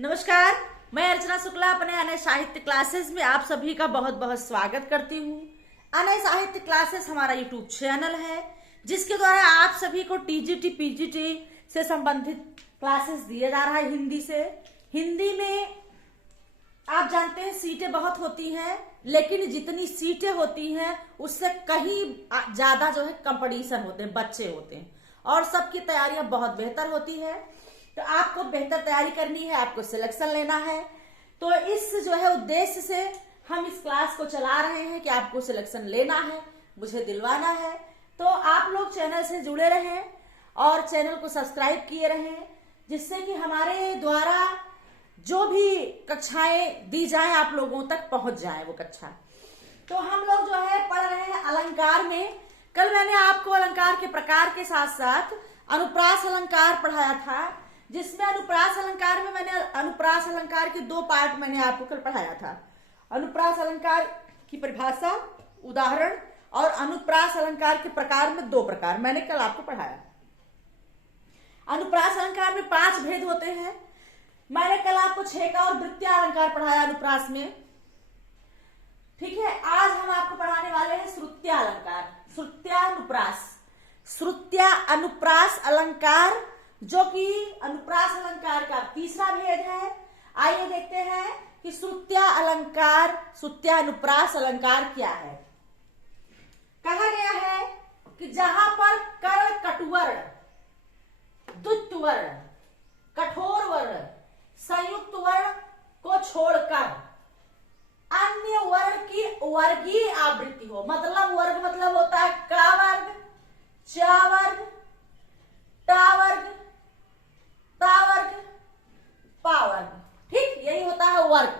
नमस्कार, मैं अर्चना शुक्ला अपने अनय साहित्य क्लासेस में आप सभी का बहुत बहुत स्वागत करती हूँ। अनय साहित्य क्लासेस हमारा यूट्यूब चैनल है जिसके द्वारा आप सभी को टीजीटी पीजीटी से संबंधित क्लासेस दिया जा रहा है। हिंदी में आप जानते हैं सीटें बहुत होती हैं, लेकिन जितनी सीटें होती हैं उससे कहीं ज्यादा जो है कंपटीशन होते हैं, बच्चे होते हैं और सबकी तैयारियां बहुत बेहतर होती है। तो आपको बेहतर तैयारी करनी है, आपको सिलेक्शन लेना है। तो इस जो है उद्देश्य से हम इस क्लास को चला रहे हैं कि आपको सिलेक्शन लेना है, मुझे दिलवाना है। तो आप लोग चैनल से जुड़े रहें और चैनल को सब्सक्राइब किए रहें, जिससे कि हमारे द्वारा जो भी कक्षाएं दी जाएं आप लोगों तक पहुंच जाए वो कक्षा। तो हम लोग जो है पढ़ रहे हैं अलंकार में। कल मैंने आपको अलंकार के प्रकार के साथ साथ अनुप्रास अलंकार पढ़ाया था, जिसमें अनुप्रास अलंकार में मैंने अनुप्रास अलंकार के दो पार्ट मैंने आपको कल पढ़ाया था। अनुप्रास अलंकार की परिभाषा, उदाहरण और अनुप्रास अलंकार के प्रकार में दो प्रकार मैंने कल आपको पढ़ाया। अनुप्रास अलंकार में 5 भेद होते हैं। मैंने कल आपको 6 का और वृत्तीय अलंकार पढ़ाया अनुप्रास में, ठीक है। आज हम आपको पढ़ाने वाले हैं श्रुत्या अलंकार, श्रुत्या अनुप्रास अलंकार, जो कि अनुप्रास अलंकार का तीसरा भेद है। आइए देखते हैं कि श्रुत्या अलंकार, श्रुत्या अनुप्रास अलंकार क्या है। कहा गया है कि जहां पर कर्ण कटुवर्ण, द्वित्व वर्ण, कठोर वर्ण, संयुक्त वर्ण को छोड़कर अन्य वर्ण की वर्गीय आवृत्ति हो। मतलब वर्ग मतलब होता है का वर्ग, च वर्ग, टा वर्ग, ता वर्ग, पा वर्ग, ठीक, यही होता है वर्ग।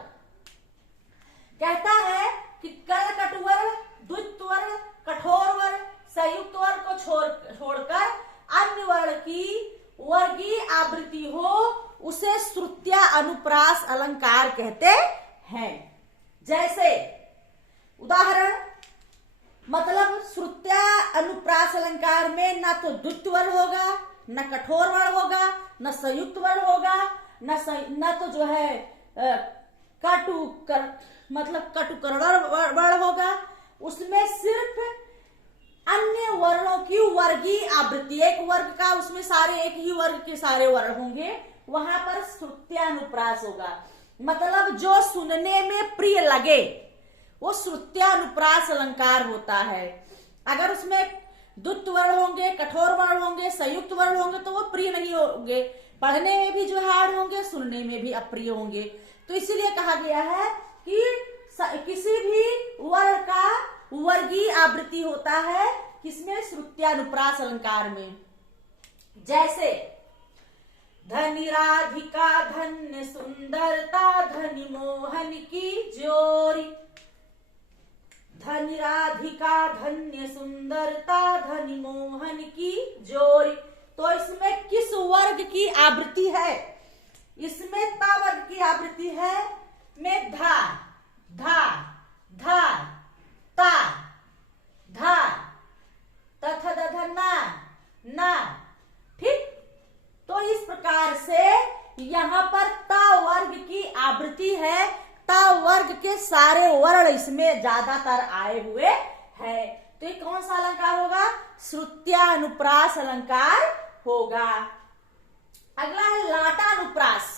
कहता है कि कर्ण कटुवर्ण, द्वित्व वर्ण, कठोर वर्ण, संयुक्त वर्ण को छोड़कर अन्य वर्ण की वर्गीय आवृत्ति हो, उसे श्रुत्या अनुप्रास अलंकार कहते हैं। जैसे उदाहरण, मतलब श्रुत्या अनुप्रास अलंकार में न तो द्वित्व वर्ण होगा, न कठोर वर्ण होगा, न संयुक्त वर्ण होगा, न तो जो है मतलब कटुकर्ण वर्ण होगा। उसमें सिर्फ अन्य वर्णों की वर्गीय आवृत्ति, एक वर्ग का उसमें सारे एक ही वर्ग के सारे वर्ण होंगे, वहां पर श्रुत्यानुप्रास होगा। मतलब जो सुनने में प्रिय लगे वो श्रुत्यानुप्रास अलंकार होता है। अगर उसमें द्वित्व वर्ण होंगे, कठोर वर्ण होंगे, संयुक्त वर्ण होंगे तो वो प्रिय नहीं होंगे, पढ़ने में भी जो हार्ड होंगे, सुनने में भी अप्रिय होंगे। तो इसीलिए कहा गया है कि किसी भी वर्ण का वर्गीय आवृत्ति होता है किसमें, श्रुत्यानुप्रास अलंकार में। जैसे धनी राधिका धन्य सुंदरता, धनी मोहन की जोरी, धनी राधिका धन्य सुंदरता, धनी मोहन की जोरी। तो इसमें किस वर्ग की आवृत्ति है? इसमें ता वर्ग की आवृत्ति है। में धा, धा, धा, ता, धा, तथ दधना, ना, ठीक। तो इस प्रकार से यहाँ पर ता वर्ग की आवृत्ति है। ता वर्ग के सारे वर्ण इसमें ज्यादातर आए हुए हैं। तो ये कौन सा अलंकार होगा? श्रुत्यानुप्रास अलंकार होगा। अगला है लाटानुप्रास।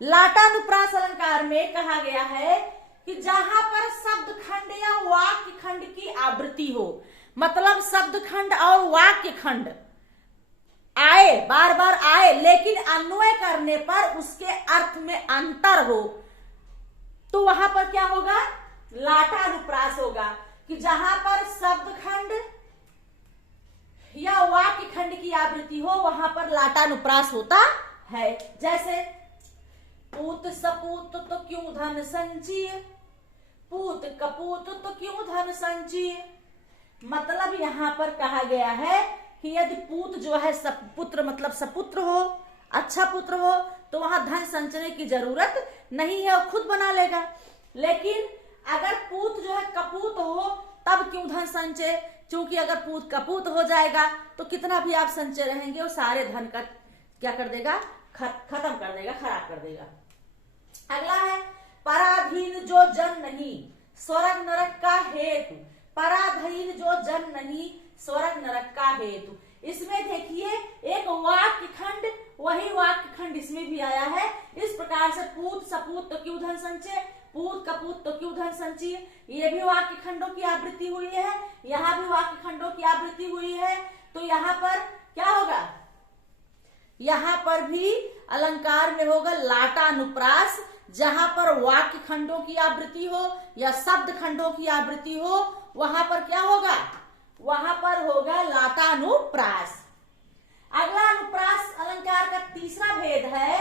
लाटानुप्रास अलंकार में कहा गया है कि जहां पर शब्द खंड या वाक्य खंड की आवृत्ति हो, मतलब शब्द खंड और वाक्य खंड आए, बार बार आए, लेकिन अन्वय करने पर उसके अर्थ में अंतर हो, तो वहां पर क्या होगा? लाटानुप्रास होगा। कि जहां पर शब्द खंड या वाक्य खंड की आवृत्ति हो वहां पर लाटानुप्रास होता है। जैसे पूत सपूत तो क्यों धन संचिय, पूत कपूत तो क्यों धन संचिय। मतलब यहां पर कहा गया है कि यदि पूत जो है पुत्र मतलब सपुत्र हो, अच्छा पुत्र हो, तो वहां धन संचय की जरूरत नहीं है, वो खुद बना लेगा। लेकिन अगर पूत जो है कपूत हो तब क्यों धन संचय, क्योंकि अगर पूत कपूत हो जाएगा तो कितना भी आप संचय रहेंगे वो सारे धन का क्या कर देगा, खत्म कर देगा, खराब कर देगा। अगला है पराधीन जो जन नहीं स्वर्ग नरक का हेतु। पराधीन जो जन नहीं स्वर्ग नरक का हेतु। इसमें देखिए एक वाक्य खंड, वही वाक्य खंड इसमें भी आया है। इस प्रकार से पूत सपूत तो क्यों धन संचय, पूत कपूत तो क्यों धन संचय, ये भी वाक्य खंडों की आवृत्ति हुई है, यहाँ भी वाक्य खंडों की आवृत्ति हुई है। तो यहाँ पर क्या होगा, यहाँ पर भी अलंकार में होगा लाटानुप्रास। जहां पर वाक्य खंडों की आवृत्ति हो या शब्द खंडों की आवृत्ति हो वहां पर क्या होगा, वहां पर होगा लाटानुप्रास। अगला अनुप्रास अलंकार का तीसरा भेद है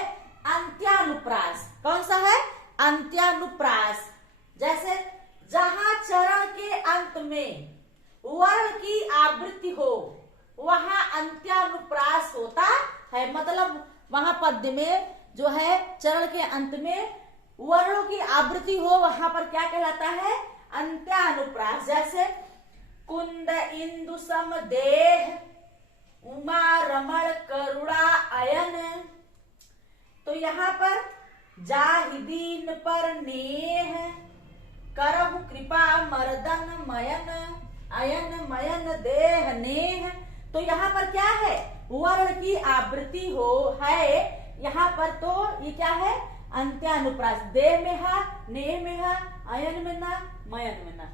अंत्यानुप्रास। कौन सा है, अंत्यानुप्रास। जैसे जहां चरण के अंत में वर्ण की आवृत्ति हो वहां अंत्यानुप्रास होता है। मतलब वहां पद्य में जो है चरण के अंत में वर्णों की आवृत्ति हो वहां पर क्या कहलाता है, अंत्यानुप्रास। जैसे कुंद इंदु सम देह उमा रमण करुणा अयन, तो यहाँ पर जाहिदीन पर नेह करहु कृपा मर्दन मयन अयन मयन देह नेह। तो यहाँ पर क्या है, वर्ण की आवृत्ति हो है यहाँ पर, तो ये क्या है, अंत्यानुप्रास। दे में हा, ने में हा, अयन में ना, मयन में ना,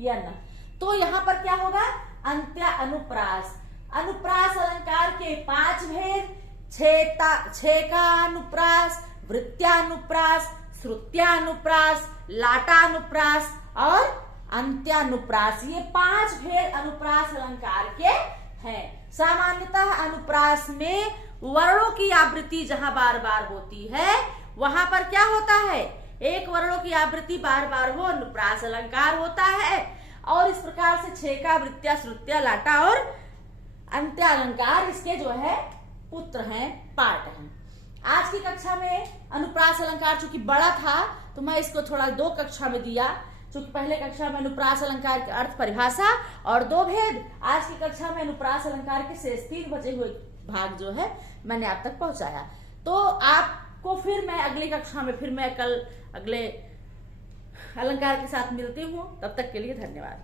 यन। तो यहाँ पर क्या होगा, अंत्यानुप्रास। अनुप्रास अलंकार के 5 भेद, छेकानुप्रास, वृत्त्यानुप्रास, श्रुत्यानुप्रास, लाटानुप्रास और अंत्यानुप्रास। ये 5 भेद अनुप्रास अलंकार के हैं। सामान्यतः अनुप्रास में वर्णों की आवृत्ति जहां बार बार होती है वहां पर क्या होता है, एक वर्णों की आवृत्ति बार बार हो अनुप्रास अलंकार होता है। और इस प्रकार से छेका, वृत्त्या, श्रुत्या, लाटा और अंत्य अलंकार इसके जो है पुत्र हैं, पार्ट हैं। आज की कक्षा में अनुप्रास अलंकार चूंकि बड़ा था तो मैं इसको थोड़ा 2 कक्षा में दिया, क्योंकि पहले कक्षा में अनुप्रास अलंकार के अर्थ परिभाषा और 2 भेद, आज की कक्षा में अनुप्रास अलंकार के शेष 3 बचे हुए भाग जो है मैंने आप तक पहुंचाया। तो आपको फिर मैं अगली कक्षा में फिर मैं कल अगले अलंकार के साथ मिलती हूँ। तब तक के लिए धन्यवाद।